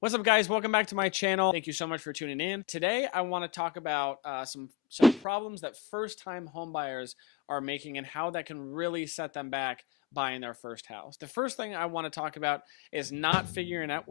What's up, guys? Welcome back to my channel. Thank you so much for tuning in. Today, I want to talk about some problems that first-time homebuyers are making and how that can really set them back buying their first house. The first thing I want to talk about is not figuring out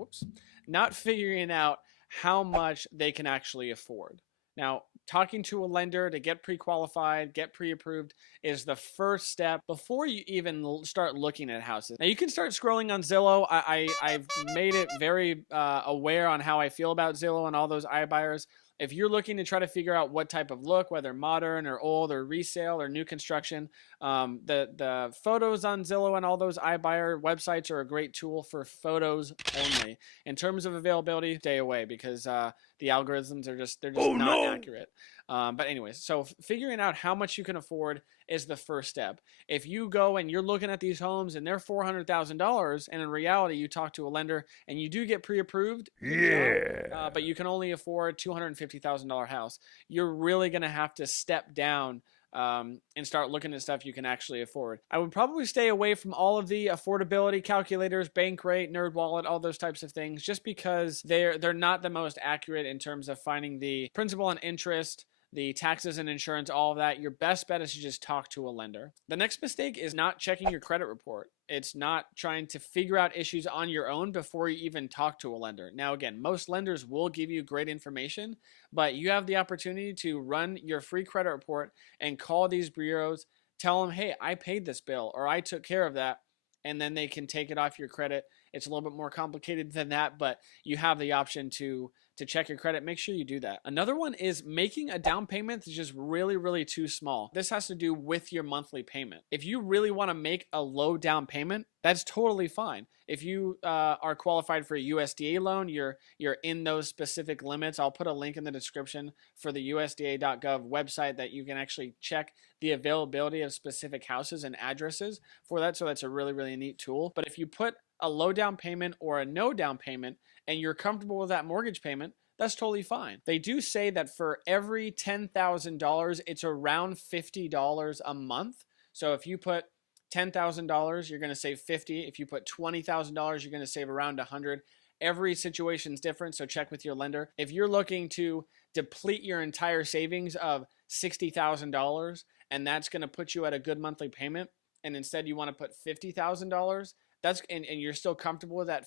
how much they can actually afford. Now, talking to a lender to get pre-qualified, get pre-approved is the first step before you even start looking at houses. Now, you can start scrolling on Zillow. I've made it very aware on how I feel about Zillow and all those iBuyers. If you're looking to try to figure out what type of look, whether modern or old or resale or new construction, the photos on Zillow and all those iBuyer websites are a great tool for photos only. In terms of availability, stay away because the algorithms are they're just not accurate. But anyways, so figuring out how much you can afford is the first step. If you go and you're looking at these homes and they're $400,000, and in reality you talk to a lender and you do get pre-approved, but you can only afford $250,000 house, you're really going to have to step down and start looking at stuff you can actually afford. I would probably stay away from all of the affordability calculators, Bankrate, NerdWallet, all those types of things, just because they're not the most accurate in terms of finding the principal and interest, the taxes and insurance, all of that. Your best bet is to just talk to a lender. The next mistake is not checking your credit report. It's not trying to figure out issues on your own before you even talk to a lender. Now, again, most lenders will give you great information, but you have the opportunity to run your free credit report and call these bureaus, tell them, hey, I paid this bill or I took care of that, and then they can take it off your credit. It's a little bit more complicated than that, but you have the option to check your credit. Make sure you do that. Another one is making a down payment that's just really too small. This has to do with your monthly payment. If you really want to make a low down payment, that's totally fine. If you are qualified for a USDA loan, you're in those specific limits. I'll put a link in the description for the USDA.gov website that you can actually check the availability of specific houses and addresses for that. So that's a really neat tool. But if you put a low down payment or a no down payment and you're comfortable with that mortgage payment, that's totally fine. They do say that for every $10,000, it's around $50 a month. So if you put $10,000, you're going to save 50. If you put $20,000, you're going to save around 100. Every situation's different, so check with your lender. If you're looking to deplete your entire savings of $60,000 and that's going to put you at a good monthly payment, and instead you want to put $50,000, and you're still comfortable with that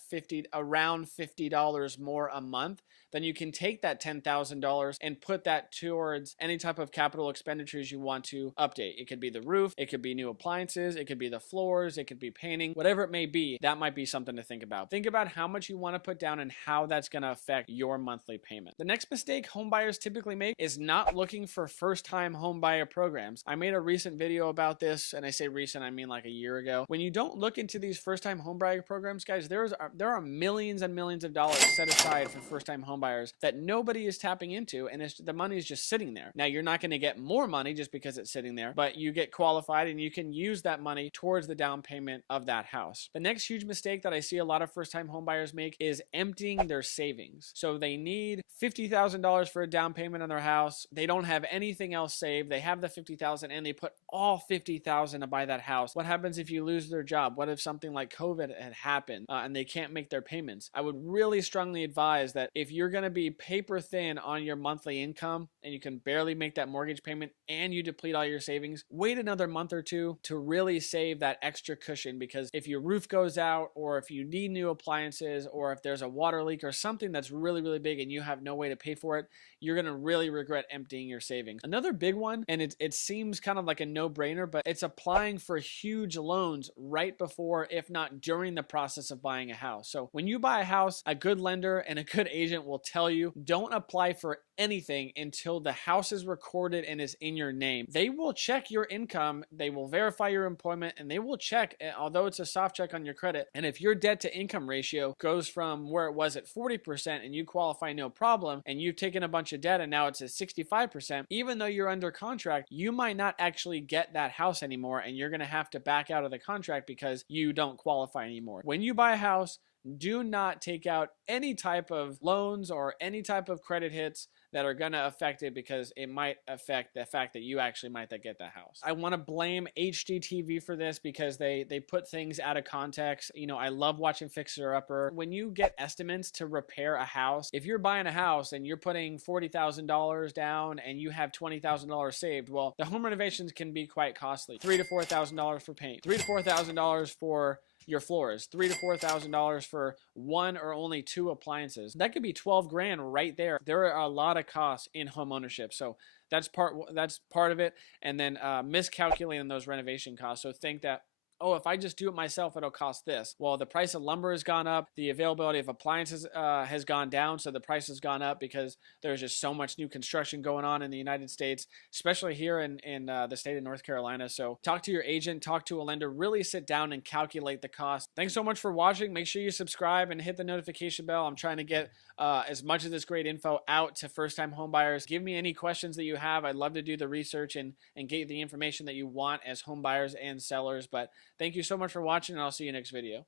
around $50 more a month, then you can take that $10,000 and put that towards any type of capital expenditures you want to update. It could be the roof, it could be new appliances, it could be the floors, it could be painting, whatever it may be. That might be something to think about. Think about how much you want to put down and how that's going to affect your monthly payment. The next mistake home buyers typically make is not looking for first-time home buyer programs. I made a recent video about this, and I say recent, I mean like a year ago. When you don't look into these first-time home buyer programs, guys, there are millions and millions of dollars set aside for first-time home buyers that nobody is tapping into, and the money is just sitting there. Now, you're not going to get more money just because it's sitting there, but you get qualified and you can use that money towards the down payment of that house. The next huge mistake that I see a lot of first-time home buyers make is emptying their savings. So they need $50,000 for a down payment on their house. They don't have anything else saved. They have the $50,000 and they put all $50,000 to buy that house. What happens if you lose their job? What if something like COVID had happened and they can't make their payments? I would really strongly advise that if you're going to be paper thin on your monthly income and you can barely make that mortgage payment and you deplete all your savings, wait another month or two to really save that extra cushion, because if your roof goes out or if you need new appliances or if there's a water leak or something that's really big and you have no way to pay for it, you're going to really regret emptying your savings. Another big one, and it seems kind of like a no-brainer, but it's applying for huge loans right before, if not during the process of buying a house. So when you buy a house, a good lender and a good agent will tell you, don't apply for anything until the house is recorded and is in your name. They will check your income, they will verify your employment, and they will check, although it's a soft check on your credit, and if your debt to income ratio goes from where it was at 40% and you qualify no problem, and you've taken a bunch of debt and now it's at 65%, even though you're under contract, you might not actually get that house anymore and you're going to have to back out of the contract because you don't qualify anymore. When you buy a house, do not take out any type of loans or any type of credit hits that are going to affect it, because it might affect the fact that you actually might get that house. I want to blame HGTV for this because they put things out of context. You know, I love watching Fixer Upper. When you get estimates to repair a house, if you're buying a house and you're putting $40,000 down and you have $20,000 saved, well, the home renovations can be quite costly. $3,000 to $4,000 for paint, $3,000 to $4,000 for your floors, $3,000 to $4,000 for one or only two appliances. That could be 12 grand right there. There are a lot of costs in home ownership, so that's part of it. And then miscalculating those renovation costs. So think that, oh, if I just do it myself, it'll cost this. Well, the price of lumber has gone up. The availability of appliances has gone down. So the price has gone up because there's just so much new construction going on in the United States, especially here in the state of North Carolina. So talk to your agent, talk to a lender, really sit down and calculate the cost. Thanks so much for watching. Make sure you subscribe and hit the notification bell. I'm trying to get as much of this great info out to first-time homebuyers. Give me any questions that you have. I'd love to do the research and get the information that you want as homebuyers and sellers. But thank you so much for watching, and I'll see you next video.